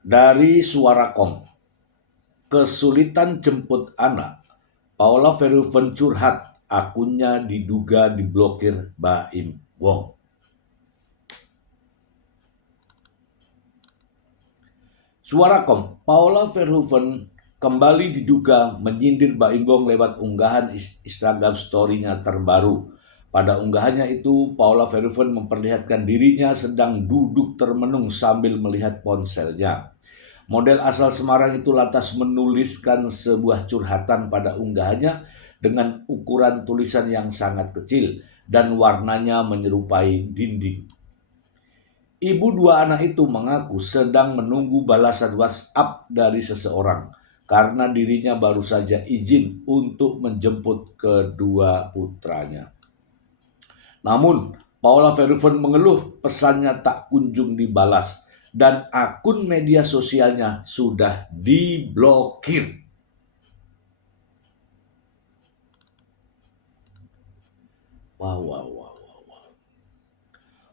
Dari Suarakom, kesulitan jemput anak, Paula Verhoeven curhat, akunnya diduga diblokir Baim Wong. Suarakom, Paula Verhoeven kembali diduga menyindir Baim Wong lewat unggahan Instagram story-nya terbaru. Pada unggahannya itu, Paula Verhoeven memperlihatkan dirinya sedang duduk termenung sambil melihat ponselnya. Model asal Semarang itu lantas menuliskan sebuah curhatan pada unggahannya dengan ukuran tulisan yang sangat kecil dan warnanya menyerupai dinding. Ibu dua anak itu mengaku sedang menunggu balasan WhatsApp dari seseorang karena dirinya baru saja izin untuk menjemput kedua putranya. Namun, Paula Verhoeven mengeluh pesannya tak kunjung dibalas dan akun media sosialnya sudah diblokir. Wow.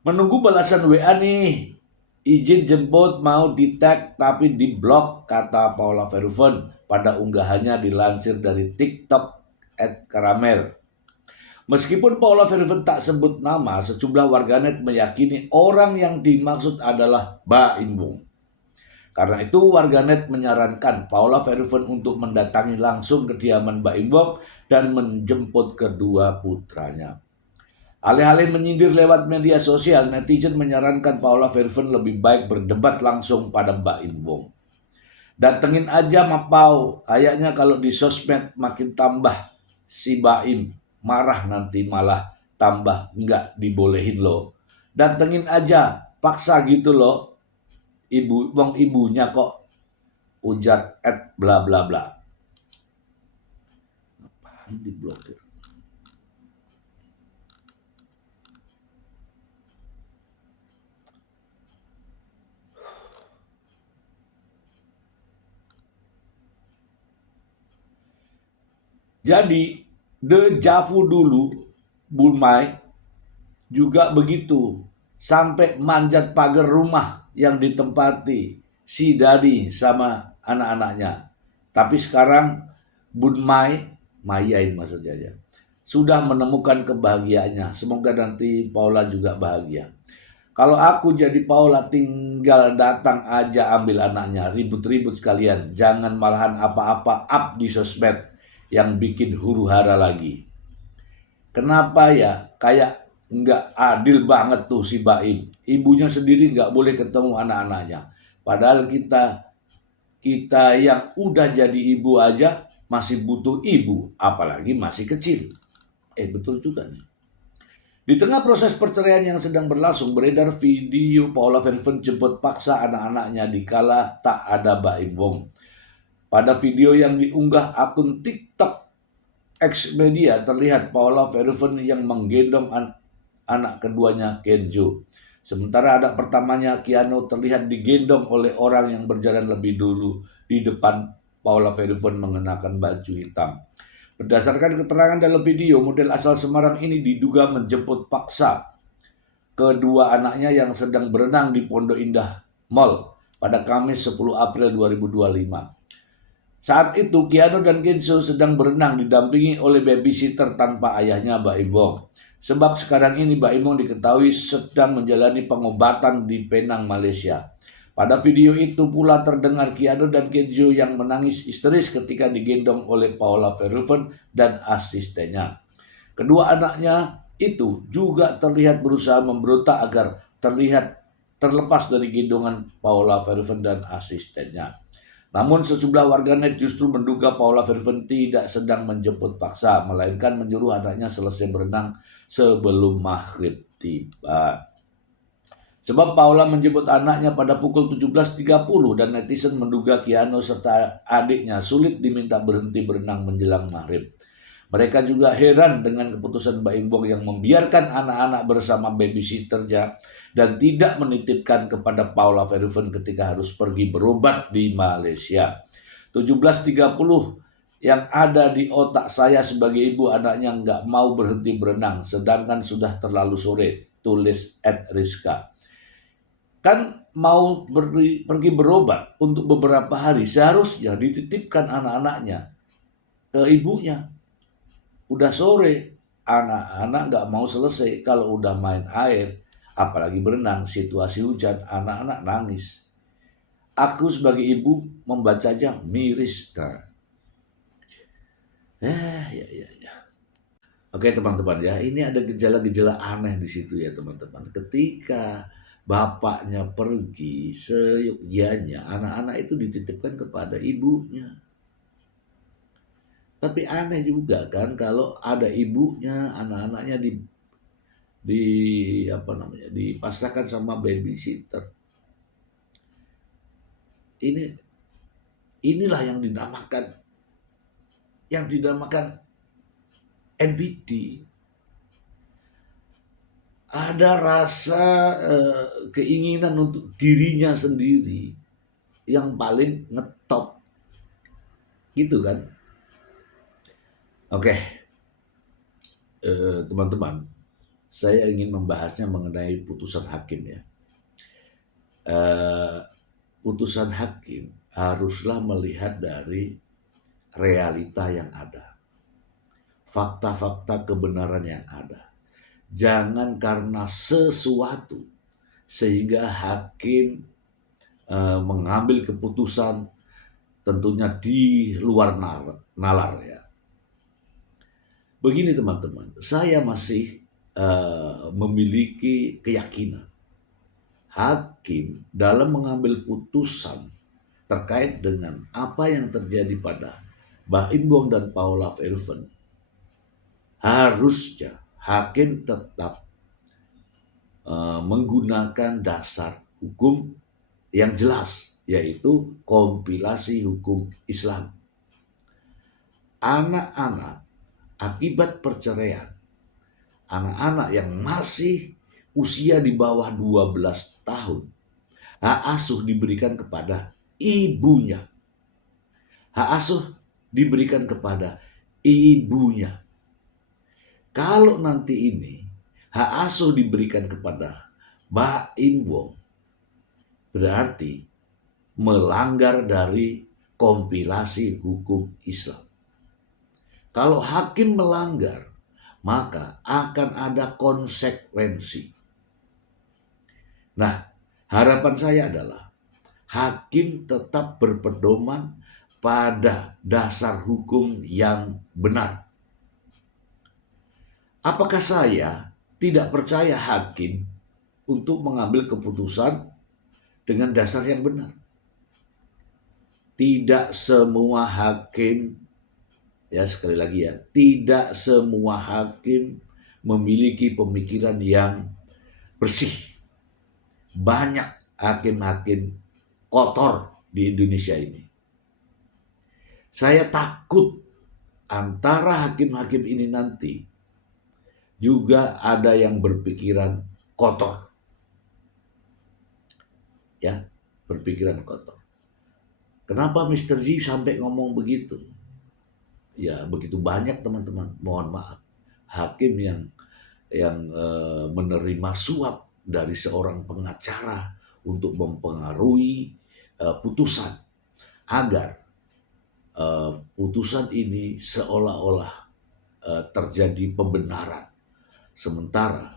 Menunggu balasan WA nih. Izin jemput mau di-tag tapi di-blok, kata Paula Verhoeven pada unggahannya dilansir dari TikTok @karamel. Meskipun Paula Verhoeven tak sebut nama, sejumlah warganet meyakini orang yang dimaksud adalah Baim Wong. Karena itu warganet menyarankan Paula Verhoeven untuk mendatangi langsung kediaman Baim Wong dan menjemput kedua putranya. Alih-alih menyindir lewat media sosial, netizen menyarankan Paula Verhoeven lebih baik berdebat langsung pada Baim Wong. Datengin aja Mapau, kayaknya kalau di sosmed makin tambah si Baim, marah nanti malah tambah nggak dibolehin loh. Datengin aja, paksa gitu loh, wong ibunya kok, ujar bla bla bla. Ngapain diblokir? Jadi dejavu dulu, Bulmai juga begitu, sampai manjat pagar rumah yang ditempati si Dadi sama anak-anaknya. Tapi sekarang Bunmai, Mayain maksudnya ya, sudah menemukan kebahagiaannya. Semoga nanti Paula juga bahagia. Kalau aku jadi Paula tinggal datang aja ambil anaknya, ribut-ribut sekalian. Jangan malahan apa-apa up di sosmed yang bikin huru hara lagi. Kenapa ya? Kayak nggak adil banget tuh si Baim. Ibunya sendiri nggak boleh ketemu anak-anaknya. Padahal kita yang udah jadi ibu aja masih butuh ibu, apalagi masih kecil. Betul juga nih. Di tengah proses perceraian yang sedang berlangsung, beredar video Paula Verhoeven jemput paksa anak-anaknya dikala tak ada Baim Wong. Pada video yang diunggah akun TikTok X Media terlihat Paula Verhoeven yang menggendong anak keduanya Kenzo. Sementara anak pertamanya Keanu terlihat digendong oleh orang yang berjalan lebih dulu di depan Paula Verhoeven mengenakan baju hitam. Berdasarkan keterangan dalam video, model asal Semarang ini diduga menjemput paksa kedua anaknya yang sedang berenang di Pondok Indah Mall pada Kamis 10 April 2025. Saat itu Keanu dan Kenzo sedang berenang didampingi oleh babysitter tanpa ayahnya Baim Wong. Sebab sekarang ini Baim Wong diketahui sedang menjalani pengobatan di Penang, Malaysia. Pada video itu pula terdengar Keanu dan Kenzo yang menangis histeris ketika digendong oleh Paula Verhoeven dan asistennya. Kedua anaknya itu juga terlihat berusaha memberontak agar terlihat terlepas dari gendongan Paula Verhoeven dan asistennya. Namun sejumlah warganet justru menduga Paula Verhoeven tidak sedang menjemput paksa, melainkan menyuruh anaknya selesai berenang sebelum maghrib tiba. Sebab Paula menjemput anaknya pada pukul 17.30 dan netizen menduga Keanu serta adiknya sulit diminta berhenti berenang menjelang maghrib. Mereka juga heran dengan keputusan Baim Wong yang membiarkan anak-anak bersama babysitternya dan tidak menitipkan kepada Paula Verhoeven ketika harus pergi berobat di Malaysia. 17.30 yang ada di otak saya sebagai ibu anaknya nggak mau berhenti berenang sedangkan sudah terlalu sore, tulis @rizka. kan mau pergi berobat untuk beberapa hari, seharusnya dititipkan anak-anaknya ke ibunya. Udah sore, anak-anak nggak mau selesai. Kalau udah main air, apalagi berenang, situasi hujan, anak-anak nangis. Aku sebagai ibu membacanya miris. Nah, ya. Oke teman-teman ya, ini ada gejala-gejala aneh di situ ya teman-teman. Ketika bapaknya pergi seyogyanya, anak-anak itu dititipkan kepada ibunya. Tapi aneh juga kan kalau ada ibunya, anak-anaknya dipasrahkan sama babysitter. Inilah yang dinamakan NBD. Ada rasa keinginan untuk dirinya sendiri yang paling ngetop, gitu kan? Oke, teman-teman, saya ingin membahasnya mengenai putusan hakim ya. Putusan hakim haruslah melihat dari realita yang ada, fakta-fakta kebenaran yang ada. Jangan karena sesuatu sehingga hakim mengambil keputusan tentunya di luar nalar ya. Begini teman-teman, saya masih memiliki keyakinan hakim dalam mengambil putusan terkait dengan apa yang terjadi pada Baim Bong dan Paula Verhoeven, harusnya hakim tetap menggunakan dasar hukum yang jelas, yaitu kompilasi hukum Islam. Anak-anak akibat perceraian, anak-anak yang masih usia di bawah 12 tahun, hak asuh diberikan kepada ibunya. Hak asuh diberikan kepada ibunya. Kalau nanti ini hak asuh diberikan kepada Baim Bong, berarti melanggar dari kompilasi hukum Islam. Kalau hakim melanggar, maka akan ada konsekuensi. Nah, harapan saya adalah hakim tetap berpedoman pada dasar hukum yang benar. Apakah saya tidak percaya hakim untuk mengambil keputusan dengan dasar yang benar? Tidak semua hakim, ya sekali lagi ya, tidak semua hakim memiliki pemikiran yang bersih. Banyak hakim-hakim kotor di Indonesia ini. Saya takut antara hakim-hakim ini nanti juga ada yang berpikiran kotor. Ya, berpikiran kotor. Kenapa Mr. Z sampai ngomong begitu? Ya, begitu banyak teman-teman. Mohon maaf. Hakim yang menerima suap dari seorang pengacara untuk mempengaruhi putusan agar putusan ini seolah-olah terjadi pembenaran, sementara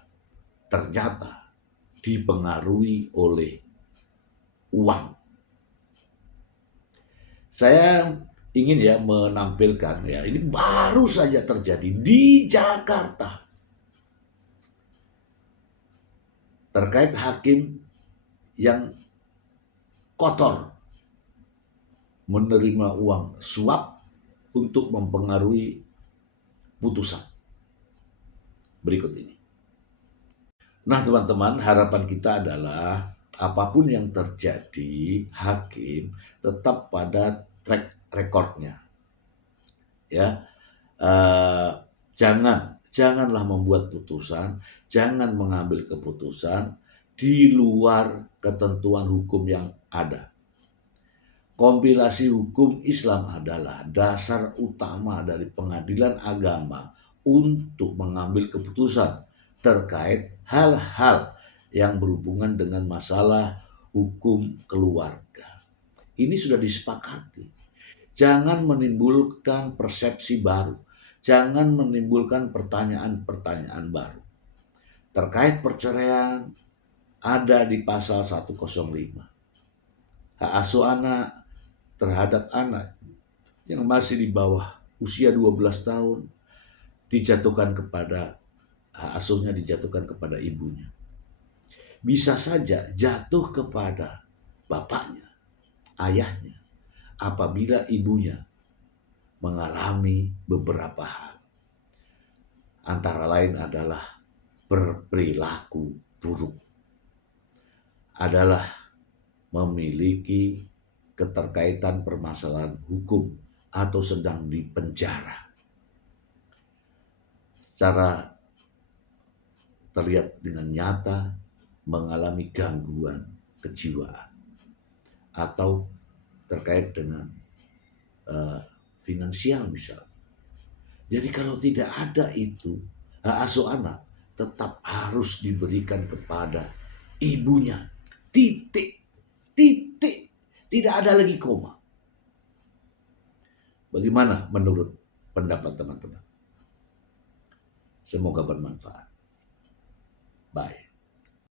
ternyata dipengaruhi oleh uang. Saya ingin ya menampilkan ya, ini baru saja terjadi di Jakarta terkait hakim yang kotor menerima uang suap untuk mempengaruhi putusan. Berikut ini. Nah teman-teman, harapan kita adalah apapun yang terjadi, hakim tetap pada track recordnya. Ya, janganlah membuat putusan, jangan mengambil keputusan di luar ketentuan hukum yang ada. Kompilasi hukum Islam adalah dasar utama dari pengadilan agama untuk mengambil keputusan terkait hal-hal yang berhubungan dengan masalah hukum keluarga. Ini sudah disepakati. Jangan menimbulkan persepsi baru. Jangan menimbulkan pertanyaan-pertanyaan baru. Terkait perceraian ada di pasal 105. Hak asuh anak terhadap anak yang masih di bawah usia 12 tahun dijatuhkan kepada hak asuhnya dijatuhkan kepada ibunya. Bisa saja jatuh kepada bapaknya, ayahnya, apabila ibunya mengalami beberapa hal. Antara lain adalah berperilaku buruk, adalah memiliki keterkaitan permasalahan hukum atau sedang dipenjara. Secara terlihat dengan nyata mengalami gangguan kejiwaan atau terkait dengan finansial misalnya. Jadi kalau tidak ada itu, hak asuh anak tetap harus diberikan kepada ibunya. Titik. Titik. Tidak ada lagi koma. Bagaimana menurut pendapat teman-teman? Semoga bermanfaat. Bye.